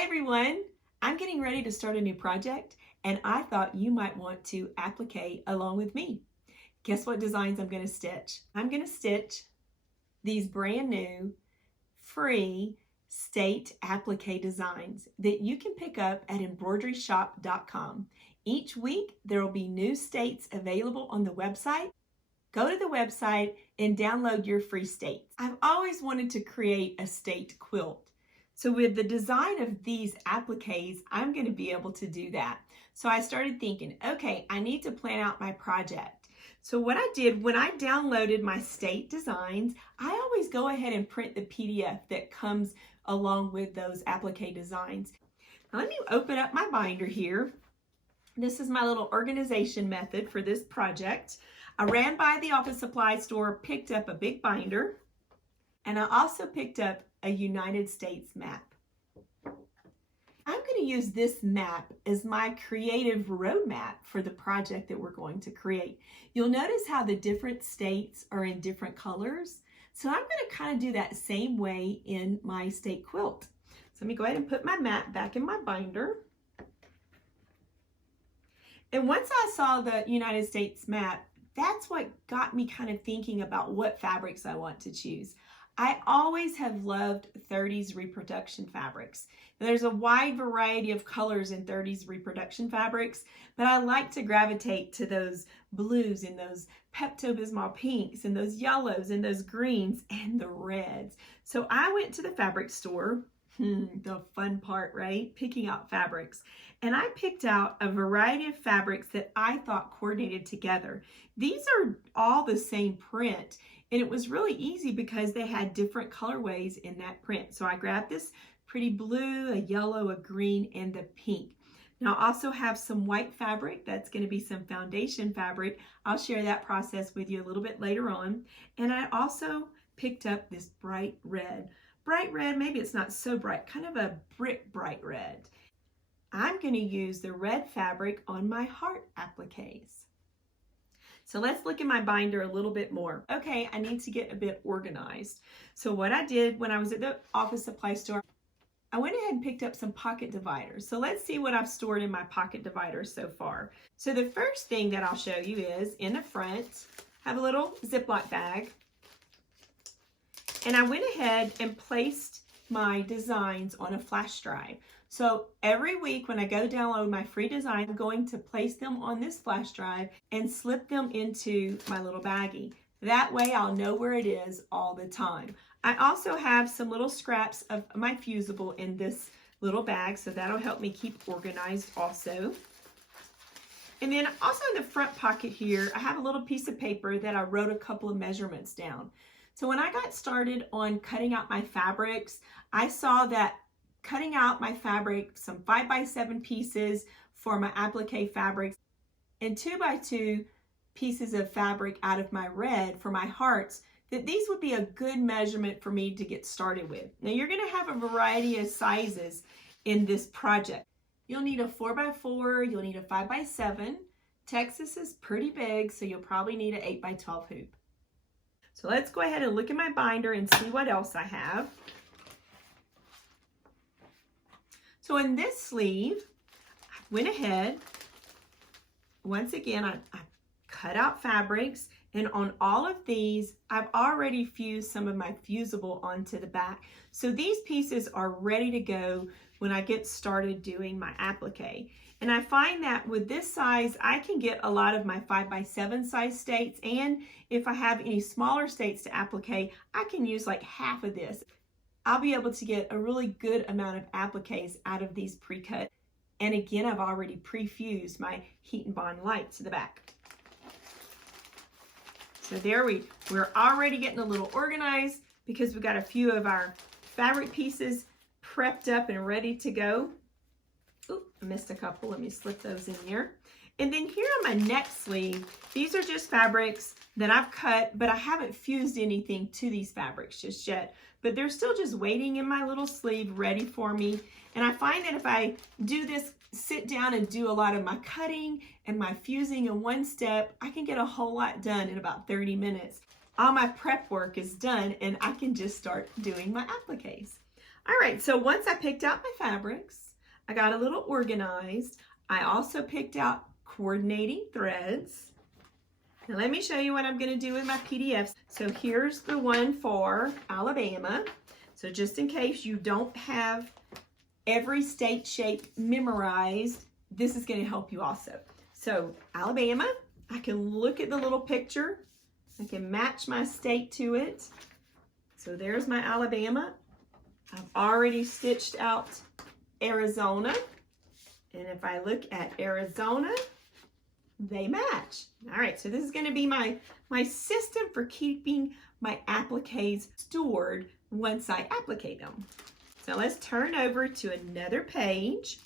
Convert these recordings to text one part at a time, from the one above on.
Hi everyone, I'm getting ready to start a new project and I thought you might want to applique along with me. Guess what designs I'm going to stitch? I'm going to stitch these brand new free state applique designs that you can pick up at Embroidershoppe.com. Each week there will be new states available on the website. Go to the website and download your free states. I've always wanted to create a state quilt. So with the design of these appliques, I'm going to be able to do that. So I started thinking, okay, I need to plan out my project. So what I did when I downloaded my state designs, I always go ahead and print the PDF that comes along with those applique designs. Now let me open up my binder here. This is my little organization method for this project. I ran by the office supply store, picked up a big binder, and I also picked up a United States map. I'm going to use this map as my creative roadmap for the project that we're going to create. You'll notice how the different states are in different colors. So I'm going to kind of do that same way in my state quilt. So let me go ahead and put my map back in my binder. And once I saw the United States map, that's what got me kind of thinking about what fabrics I want to choose. I always have loved 30s reproduction fabrics. There's a wide variety of colors in 30s reproduction fabrics, but I like to gravitate to those blues and those Pepto-Bismol pinks and those yellows and those greens and the reds. So I went to the fabric store, the fun part, right? Picking out fabrics. And I picked out a variety of fabrics that I thought coordinated together. These are all the same print. And it was really easy because they had different colorways in that print. So I grabbed this pretty blue, a yellow, a green, and the pink. Now I also have some white fabric. That's going to be some foundation fabric. I'll share that process with you a little bit later on. And I also picked up this bright red. Bright red, maybe it's not so bright, kind of a brick bright red. I'm going to use the red fabric on my heart appliques. So let's look at my binder a little bit more. Okay, I need to get a bit organized. So what I did when I was at the office supply store, I went ahead and picked up some pocket dividers. So let's see what I've stored in my pocket dividers so far. So the first thing that I'll show you is in the front, I have a little Ziploc bag. And I went ahead and placed my designs on a flash drive. So every week when I go download my free design, I'm going to place them on this flash drive and slip them into my little baggie. That way I'll know where it is all the time. I also have some little scraps of my fusible in this little bag, so that'll help me keep organized also. And then also in the front pocket here, I have a little piece of paper that I wrote a couple of measurements down. So when I got started on cutting out my fabrics, I saw that cutting out my fabric, some 5x7 pieces for my applique fabrics and 2x2 pieces of fabric out of my red for my hearts, that these would be a good measurement for me to get started with. Now you're going to have a variety of sizes in this project. You'll need a 4x4, you'll need a 5x7. Texas is pretty big, so you'll probably need an 8x12 hoop. So let's go ahead and look at my binder and see what else I have. So in this sleeve, I went ahead, once again, I cut out fabrics, and on all of these, I've already fused some of my fusible onto the back. So these pieces are ready to go when I get started doing my applique. And I find that with this size, I can get a lot of my 5x7 size states, and if I have any smaller states to applique, I can use like half of this. I'll be able to get a really good amount of appliques out of these pre-cut. And again, I've already pre-fused my heat and bond light to the back. So there we're already getting a little organized because we've got a few of our fabric pieces prepped up and ready to go. Oop, I missed a couple. Let me slip those in here. And then here on my next sleeve, these are just fabrics that I've cut, but I haven't fused anything to these fabrics just yet. But they're still just waiting in my little sleeve ready for me. And I find that if I do this, sit down and do a lot of my cutting and my fusing in one step, I can get a whole lot done in about 30 minutes. All my prep work is done and I can just start doing my appliques. All right, so once I picked out my fabrics, I got a little organized. I also picked out coordinating threads. Now let me show you what I'm going to do with my PDFs. So here's the one for Alabama. So just in case you don't have every state shape memorized, this is going to help you also. So Alabama, I can look at the little picture. I can match my state to it. So there's my Alabama. I've already stitched out Arizona. And if I look at Arizona, they match. All right, so this is going to be my system for keeping my appliques stored once I applique them. So let's turn over to another page.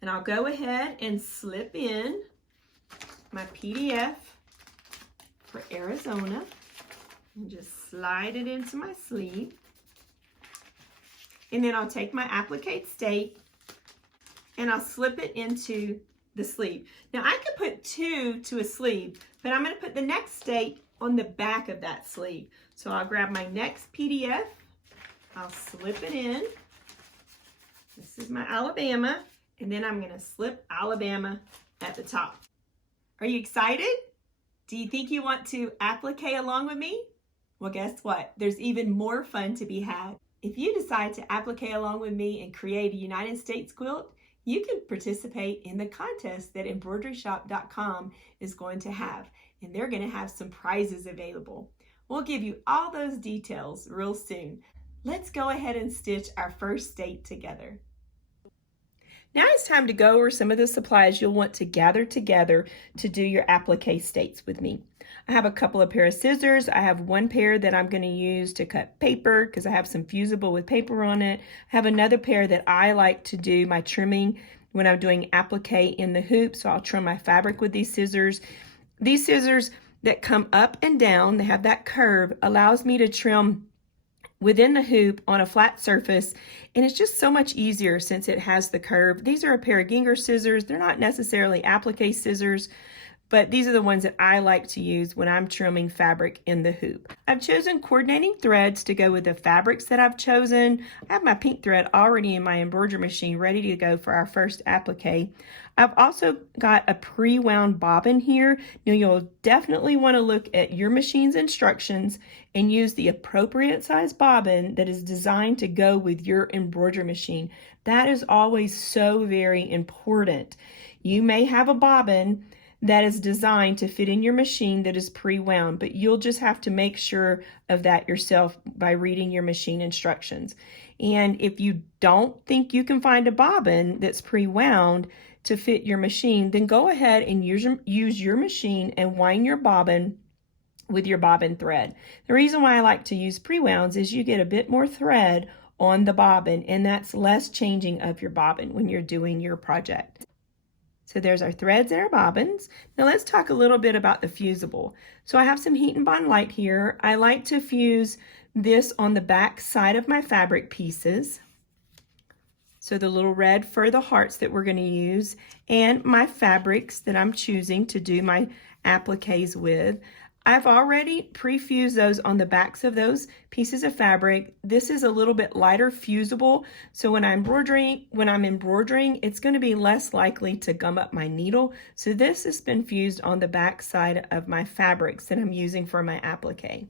And I'll go ahead and slip in my PDF for Arizona and just slide it into my sleeve. And then I'll take my applique state and I'll slip it into the sleeve. Now I could put two to a sleeve, but I'm going to put the next state on the back of that sleeve. So I'll grab my next PDF, I'll slip it in. This is my Alabama, and then I'm going to slip Alabama at the top. Are you excited? Do you think you want to applique along with me? Well, guess what? There's even more fun to be had. If you decide to applique along with me and create a United States quilt, you can participate in the contest that Embroidershoppe.com is going to have, and they're going to have some prizes available. We'll give you all those details real soon. Let's go ahead and stitch our first state together. Now it's time to go over some of the supplies you'll want to gather together to do your applique states with me. I have a couple of pair of scissors. I have one pair that I'm going to use to cut paper because I have some fusible with paper on it. I have another pair that I like to do my trimming when I'm doing applique in the hoop, so I'll trim my fabric with these scissors. These scissors that come up and down, they have that curve, allows me to trim within the hoop on a flat surface, and it's just so much easier since it has the curve. These are a pair of Ginger scissors. They're not necessarily applique scissors, but these are the ones that I like to use when I'm trimming fabric in the hoop. I've chosen coordinating threads to go with the fabrics that I've chosen. I have my pink thread already in my embroidery machine ready to go for our first applique. I've also got a pre-wound bobbin here. Now you'll definitely want to look at your machine's instructions and use the appropriate size bobbin that is designed to go with your embroidery machine. That is always so very important. You may have a bobbin that is designed to fit in your machine that is pre-wound, but you'll just have to make sure of that yourself by reading your machine instructions. And if you don't think you can find a bobbin that's pre-wound to fit your machine, then go ahead and use your machine and wind your bobbin with your bobbin thread. The reason why I like to use pre-wounds is you get a bit more thread on the bobbin, and that's less changing of your bobbin when you're doing your project. So there's our threads and our bobbins. Now let's talk a little bit about the fusible. So I have some Heat and Bond Light here. I like to fuse this on the back side of my fabric pieces. So the little red for the hearts that we're going to use, and my fabrics that I'm choosing to do my appliques with. I've already pre-fused those on the backs of those pieces of fabric. This is a little bit lighter fusible, so when I'm embroidering, it's going to be less likely to gum up my needle. So this has been fused on the back side of my fabrics that I'm using for my applique.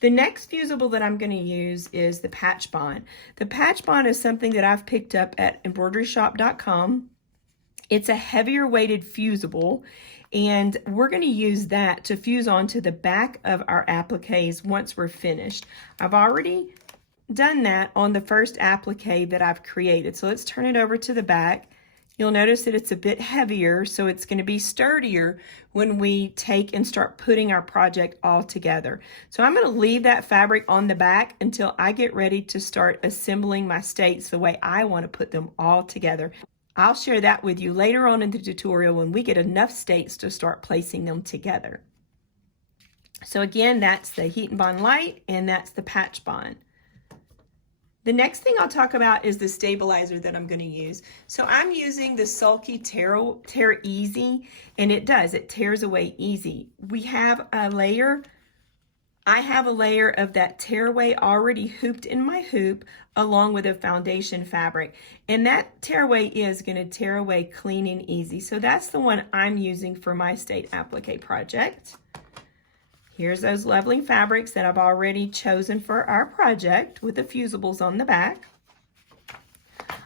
The next fusible that I'm going to use is the patch bond. The patch bond is something that I've picked up at Embroidershoppe.com. It's a heavier weighted fusible, and we're going to use that to fuse onto the back of our appliques once we're finished. I've already done that on the first applique that I've created. So let's turn it over to the back. You'll notice that it's a bit heavier, so it's going to be sturdier when we take and start putting our project all together. So I'm going to leave that fabric on the back until I get ready to start assembling my states the way I want to put them all together. I'll share that with you later on in the tutorial when we get enough states to start placing them together. So again, that's the Heat and Bond Light, and that's the patch bond. The next thing I'll talk about is the stabilizer that I'm going to use. So I'm using the Sulky Tear Easy, and it tears away easy. We have a layer I have a layer of that tearaway already hooped in my hoop along with a foundation fabric. And that tearaway is going to tear away clean and easy. So that's the one I'm using for my state applique project. Here's those lovely fabrics that I've already chosen for our project with the fusibles on the back.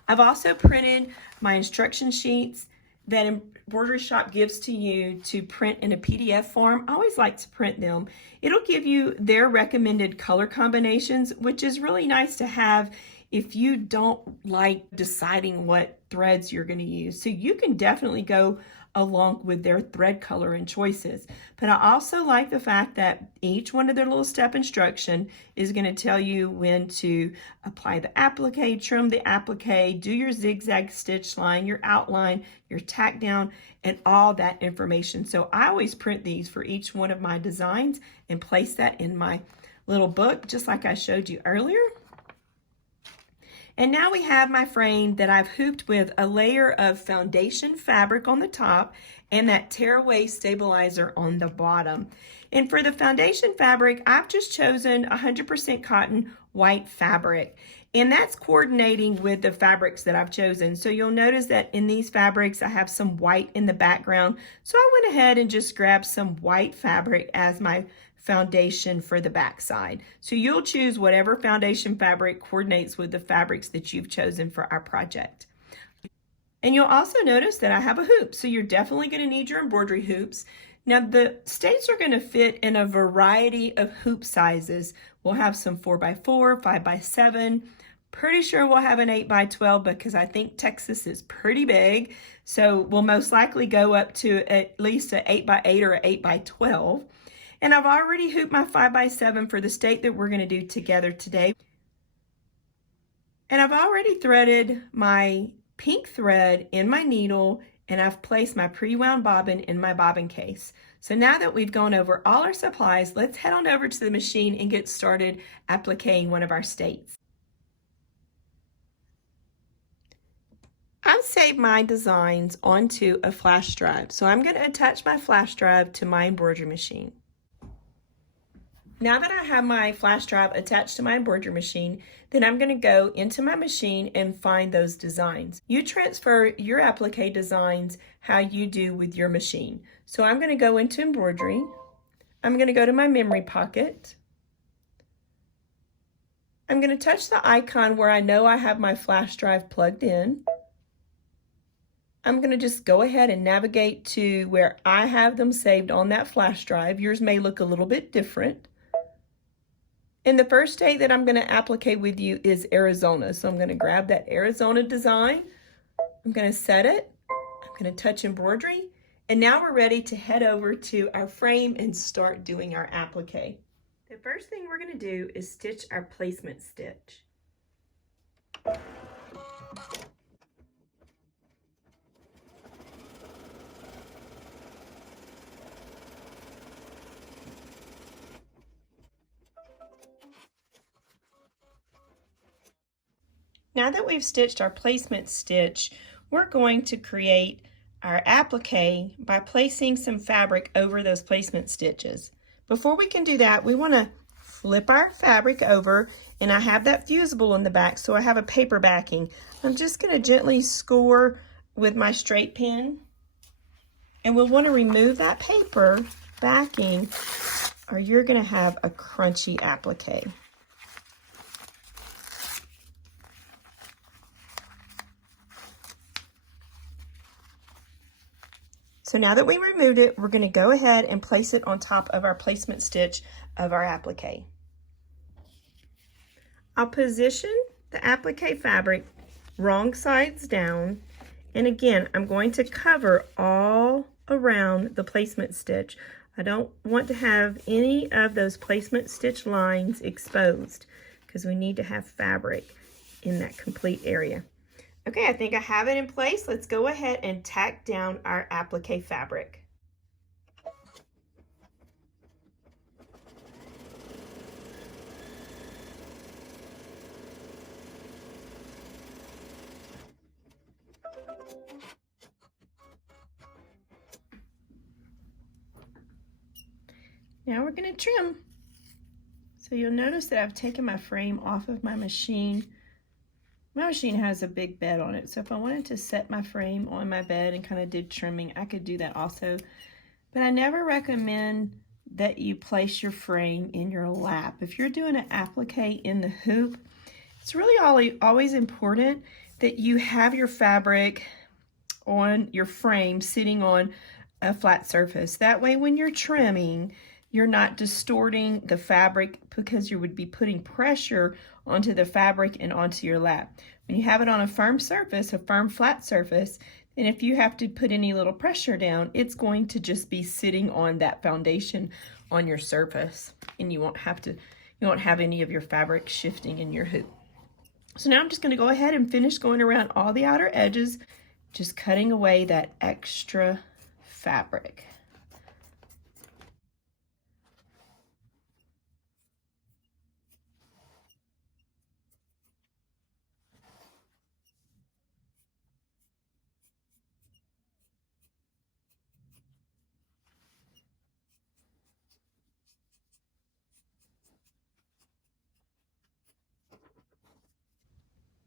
I've also printed my instruction sheets that Embroidershoppe gives to you to print in a PDF form. I always like to print them. It'll give you their recommended color combinations, which is really nice to have if you don't like deciding what threads you're going to use. So you can definitely go along with their thread color and choices. But I also like the fact that each one of their little step instruction is going to tell you when to apply the applique, trim the applique, do your zigzag stitch line, your outline, your tack down, and all that information. So I always print these for each one of my designs and place that in my little book, just like I showed you earlier. And now we have my frame that I've hooped with a layer of foundation fabric on the top and that tearaway stabilizer on the bottom. And for the foundation fabric, I've just chosen 100% cotton white fabric. And that's coordinating with the fabrics that I've chosen. So you'll notice that in these fabrics, I have some white in the background. So I went ahead and just grabbed some white fabric as my foundation for the back side. So you'll choose whatever foundation fabric coordinates with the fabrics that you've chosen for our project. And you'll also notice that I have a hoop. So you're definitely going to need your embroidery hoops. Now the states are going to fit in a variety of hoop sizes. We'll have some 4x4, 5x7. Pretty sure we'll have an 8x12 because I think Texas is pretty big. So we'll most likely go up to at least an 8x8 or an 8x12. And I've already hooped my 5x7 for the state that we're going to do together today. And I've already threaded my pink thread in my needle, and I've placed my pre-wound bobbin in my bobbin case. So now that we've gone over all our supplies, let's head on over to the machine and get started appliquing one of our states. I've saved my designs onto a flash drive. So I'm going to attach my flash drive to my embroidery machine. Now that I have my flash drive attached to my embroidery machine, then I'm going to go into my machine and find those designs. You transfer your applique designs how you do with your machine. So I'm going to go into embroidery. I'm going to go to my memory pocket. I'm going to touch the icon where I know I have my flash drive plugged in. I'm going to just go ahead and navigate to where I have them saved on that flash drive. Yours may look a little bit different. And the first state that I'm going to applique with you is Arizona. So I'm going to grab that Arizona design. I'm going to set it. I'm going to touch embroidery. And now we're ready to head over to our frame and start doing our applique. The first thing we're going to do is stitch our placement stitch. Now that we've stitched our placement stitch, we're going to create our applique by placing some fabric over those placement stitches. Before we can do that, we want to flip our fabric over, and I have that fusible in the back, so I have a paper backing. I'm just going to gently score with my straight pin, and we'll want to remove that paper backing, or you're going to have a crunchy applique. So now that we removed it, we're going to go ahead and place it on top of our placement stitch of our applique. I'll position the applique fabric wrong sides down, and again, I'm going to cover all around the placement stitch. I don't want to have any of those placement stitch lines exposed because we need to have fabric in that complete area. Okay, I think I have it in place. Let's go ahead and tack down our applique fabric. Now we're going to trim. So you'll notice that I've taken my frame off of my machine. My machine has a big bed on it, so if I wanted to set my frame on my bed and kind of did trimming, I could do that also. But I never recommend that you place your frame in your lap. If you're doing an applique in the hoop, it's really always important that you have your fabric on your frame sitting on a flat surface. That way when you're trimming, you're not distorting the fabric because you would be putting pressure onto the fabric and onto your lap. When you have it on a firm surface, a firm flat surface, and if you have to put any little pressure down, it's going to just be sitting on that foundation on your surface, and you won't have any of your fabric shifting in your hoop. So now I'm just going to go ahead and finish going around all the outer edges, just cutting away that extra fabric.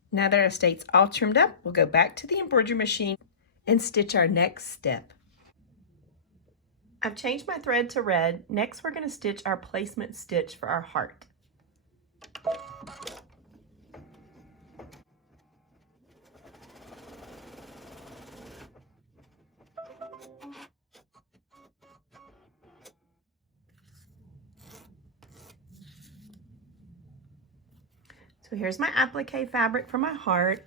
Now that our state's all trimmed up, we'll go back to the embroidery machine and stitch our next step. I've changed my thread to red. Next, we're going to stitch our placement stitch for our heart. So here's my applique fabric for my heart.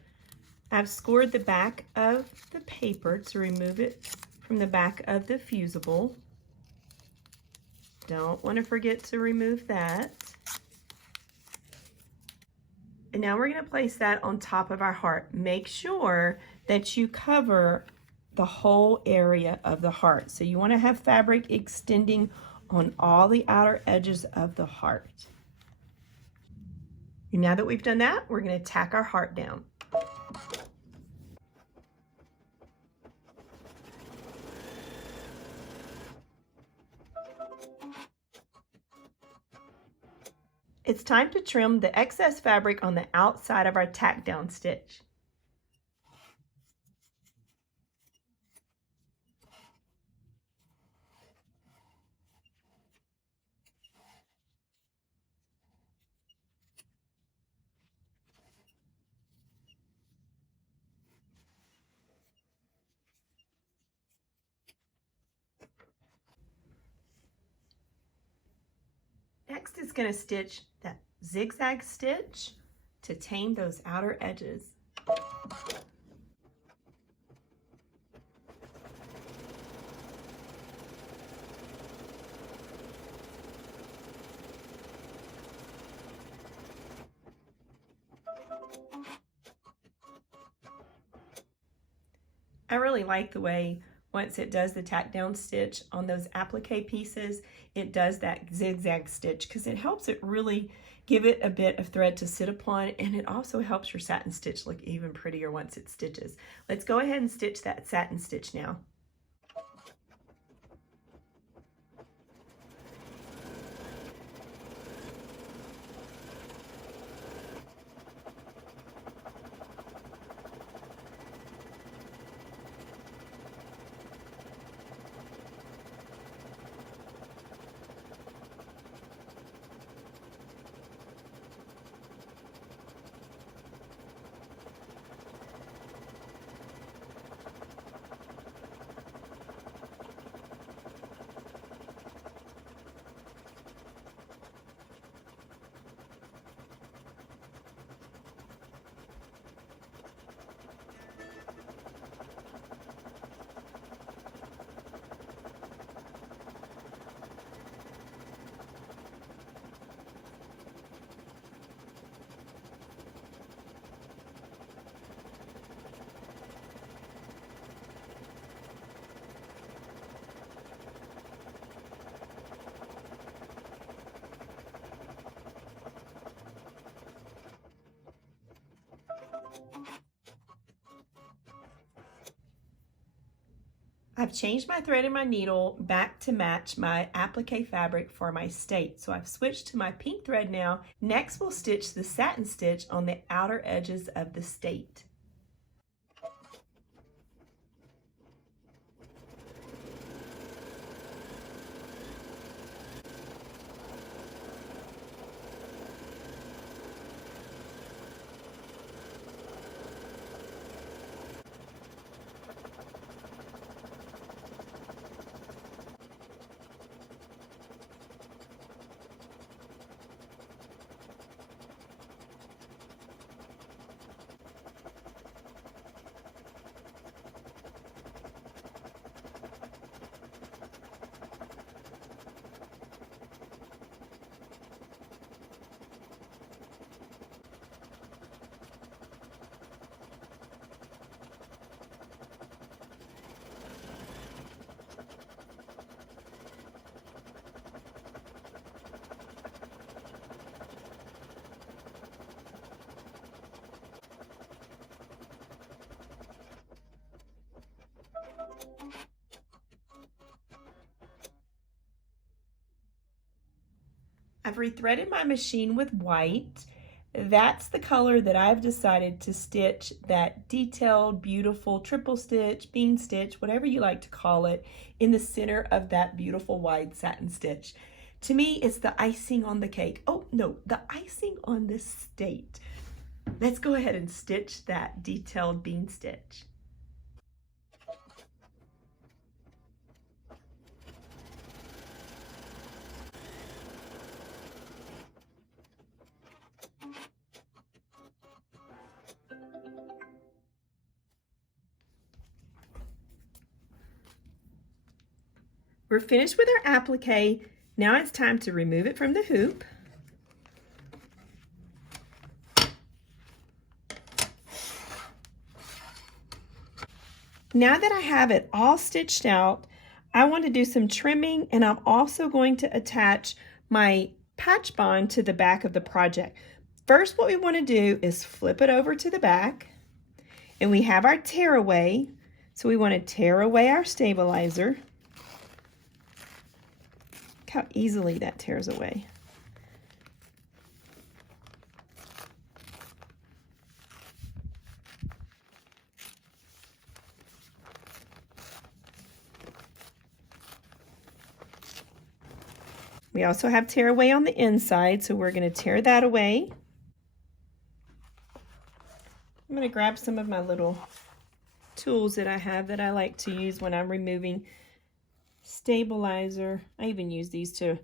I've scored the back of the paper to remove it from the back of the fusible. Don't want to forget to remove that. And now we're going to place that on top of our heart. Make sure that you cover the whole area of the heart. So you want to have fabric extending on all the outer edges of the heart. And now that we've done that, we're going to tack our heart down. It's time to trim the excess fabric on the outside of our tack down stitch. Next is going to stitch that zigzag stitch to tame those outer edges. I really like the way once it does the tack down stitch on those applique pieces, it does that zigzag stitch because it helps it really give it a bit of thread to sit upon, and it also helps your satin stitch look even prettier once it stitches. Let's go ahead and stitch that satin stitch now. I've changed my thread and my needle back to match my applique fabric for my state. So I've switched to my pink thread now. Next, we'll stitch the satin stitch on the outer edges of the state. I've rethreaded my machine with white. That's the color that I've decided to stitch that detailed, beautiful triple stitch, bean stitch, whatever you like to call it, in the center of that beautiful wide satin stitch. To me, it's the icing on the cake. Oh no, the icing on the state. Let's go ahead and stitch that detailed bean stitch. We're finished with our applique. Now it's time to remove it from the hoop. Now that I have it all stitched out, I want to do some trimming, and I'm also going to attach my patch bond to the back of the project. First, what we want to do is flip it over to the back, and we have our tear away. So we want to tear away our stabilizer. Look how easily that tears away. We also have tear away on the inside, so we're going to tear that away. I'm going to grab some of my little tools that I have that I like to use when I'm removing stabilizer. I even use these to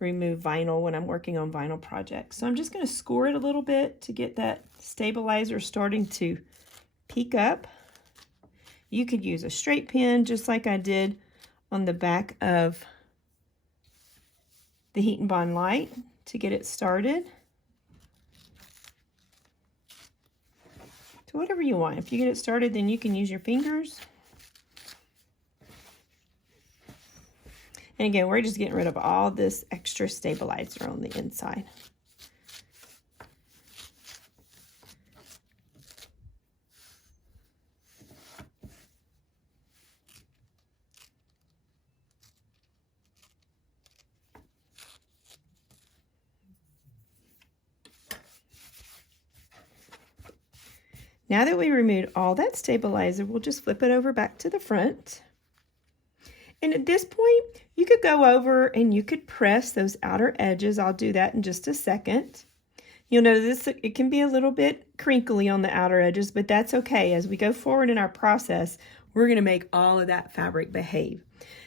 remove vinyl when I'm working on vinyl projects. So I'm just going to score it a little bit to get that stabilizer starting to peek up. You could use a straight pin just like I did on the back of the Heat and Bond light to get it started. So whatever you want. If you get it started, then you can use your fingers. And again, we're just getting rid of all this extra stabilizer on the inside. Now that we removed all that stabilizer, we'll just flip it over back to the front. And at this point, you could go over and you could press those outer edges. I'll do that in just a second. You'll notice it can be a little bit crinkly on the outer edges, but that's okay. As we go forward in our process, we're going to make all of that fabric behave.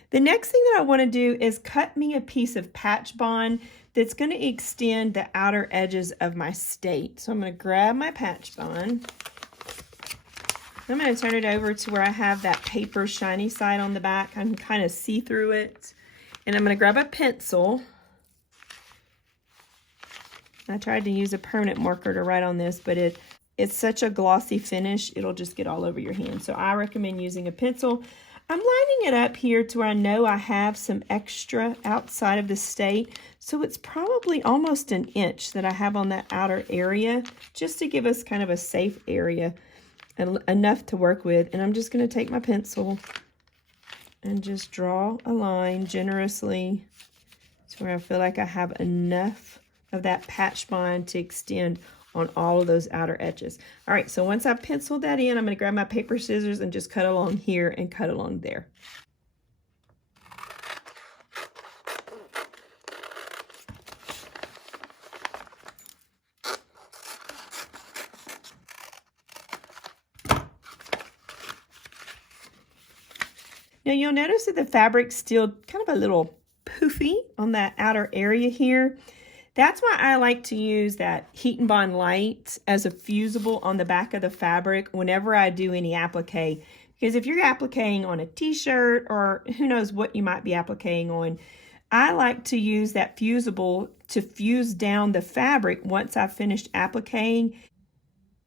The next thing that I want to do is cut me a piece of patch bond that's going to extend the outer edges of my state. So I'm going to grab my patch bond. I'm going to turn it over to where I have that paper shiny side on the back. I can kind of see through it. And I'm going to grab a pencil. I tried to use a permanent marker to write on this, but it's such a glossy finish, it'll just get all over your hand. So I recommend using a pencil. I'm lining it up here to where I know I have some extra outside of the state. So it's probably almost an inch that I have on that outer area, just to give us kind of a safe area and enough to work with. And I'm just going to take my pencil and just draw a line generously to where I feel like I have enough of that patch bond to extend on all of those outer edges. All right, so once I've penciled that in, I'm going to grab my paper scissors and just cut along here and cut along there. Now you'll notice that the fabric's still kind of a little poofy on that outer area here. That's why I like to use that Heat and Bond Light as a fusible on the back of the fabric whenever I do any applique. Because if you're appliquing on a t-shirt or who knows what you might be appliquing on, I like to use that fusible to fuse down the fabric once I've finished appliquing.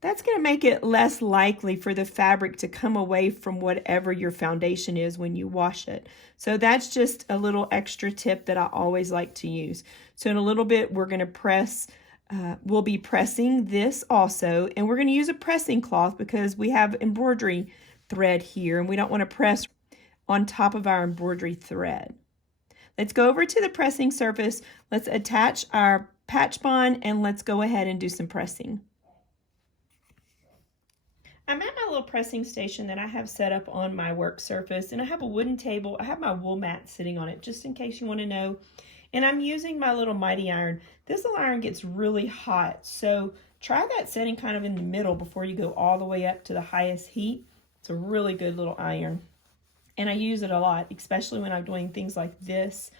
That's going to make it less likely for the fabric to come away from whatever your foundation is when you wash it. So that's just a little extra tip that I always like to use. So in a little bit, we're going to press, we'll be pressing this also, and we're going to use a pressing cloth because we have embroidery thread here and we don't want to press on top of our embroidery thread. Let's go over to the pressing surface. Let's attach our patch bond and let's go ahead and do some pressing. I'm at my little pressing station that I have set up on my work surface, and I have a wooden table. I have my wool mat sitting on it just in case you want to know. And I'm using my little mighty iron. This little iron gets really hot, so try that setting kind of in the middle before you go all the way up to the highest heat. It's a really good little iron. And I use it a lot, especially when I'm doing things like this,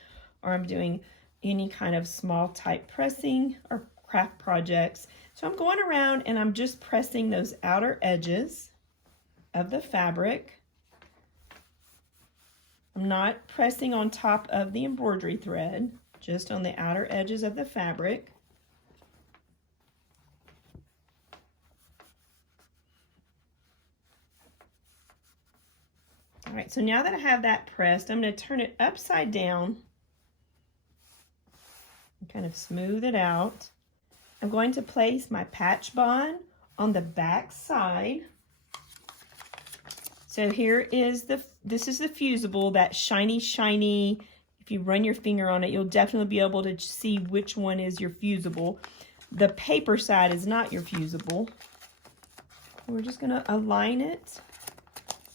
or I'm doing any kind of small type pressing or craft projects. So I'm going around and I'm just pressing those outer edges of the fabric. I'm not pressing on top of the embroidery thread, just on the outer edges of the fabric. All right, so now that I have that pressed, I'm going to turn it upside down and kind of smooth it out. I'm going to place my patch bond on the back side. So here is this is the fusible, that shiny, if you run your finger on it, you'll definitely be able to see which one is your fusible. The paper side is not your fusible. We're just gonna align it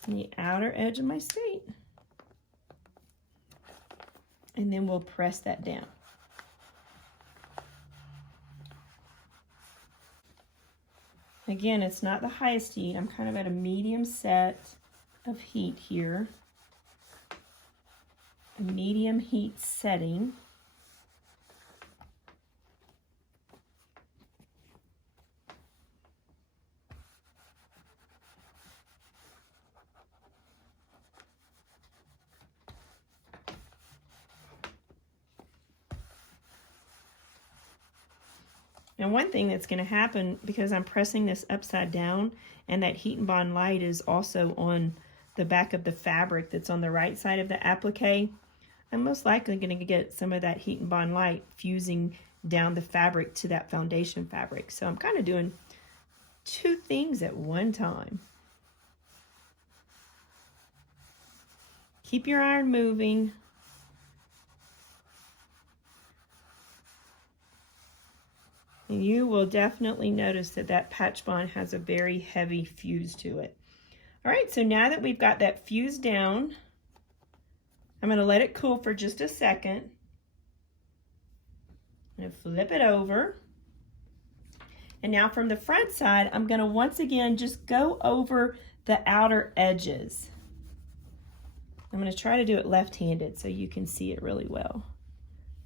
on the outer edge of my state. And then we'll press that down. Again, it's not the highest heat. I'm kind of at a medium set of heat here. A medium heat setting. Now one thing that's going to happen, because I'm pressing this upside down and that Heat and Bond Light is also on the back of the fabric that's on the right side of the applique, I'm most likely going to get some of that Heat and Bond Light fusing down the fabric to that foundation fabric. So I'm kind of doing two things at one time. Keep your iron moving. And you will definitely notice that that patch bond has a very heavy fuse to it. All right, so now that we've got that fused down, I'm going to let it cool for just a second. I'm going to flip it over. And now from the front side, I'm going to once again just go over the outer edges. I'm going to try to do it left-handed so you can see it really well.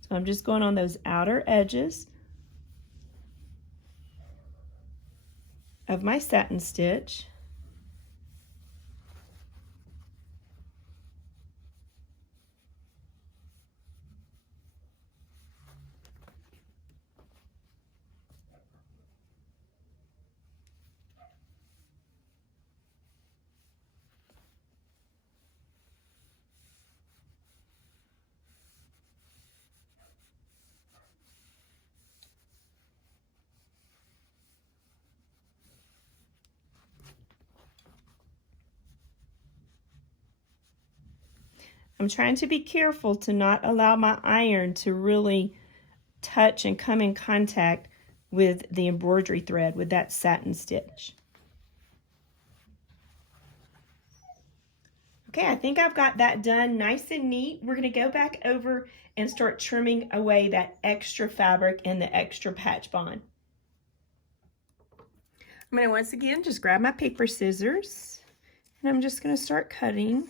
So I'm just going on those outer edges of my satin stitch. I'm trying to be careful to not allow my iron to really touch and come in contact with the embroidery thread, with that satin stitch. Okay, I think I've got that done nice and neat. We're going to go back over and start trimming away that extra fabric and the extra patch bond. I'm going to once again just grab my paper scissors, and I'm just going to start cutting.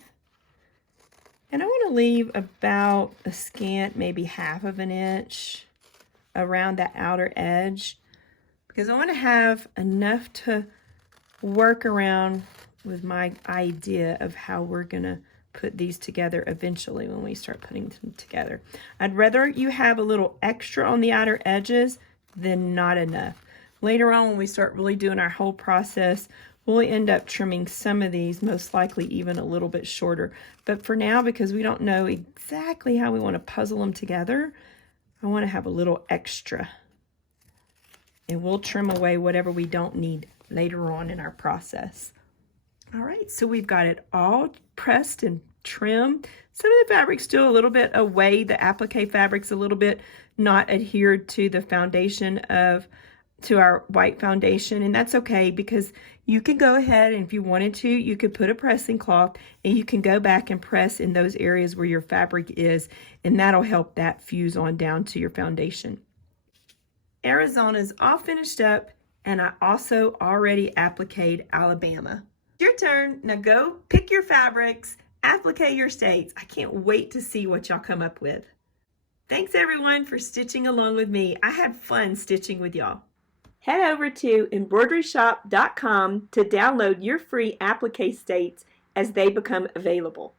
And I want to leave about a scant, maybe 1/2 inch around that outer edge, because I want to have enough to work around with my idea of how we're going to put these together eventually when we start putting them together. I'd rather you have a little extra on the outer edges than not enough. Later on, when we start really doing our whole process, we'll end up trimming some of these, most likely even a little bit shorter. But for now, because we don't know exactly how we want to puzzle them together, I want to have a little extra. And we'll trim away whatever we don't need later on in our process. All right, so we've got it all pressed and trimmed. Some of the fabric's still a little bit away. The applique fabric's a little bit not adhered to the foundation to our white foundation, and that's okay, because you can go ahead, and if you wanted to, you could put a pressing cloth and you can go back and press in those areas where your fabric is, and that'll help that fuse on down to your foundation. Arizona's all finished up, and I also already appliqued Alabama. Your turn. Now go pick your fabrics, applique your states. I can't wait to see what y'all come up with. Thanks everyone for stitching along with me. I had fun stitching with y'all. Head over to Embroidershoppe.com to download your free applique states as they become available.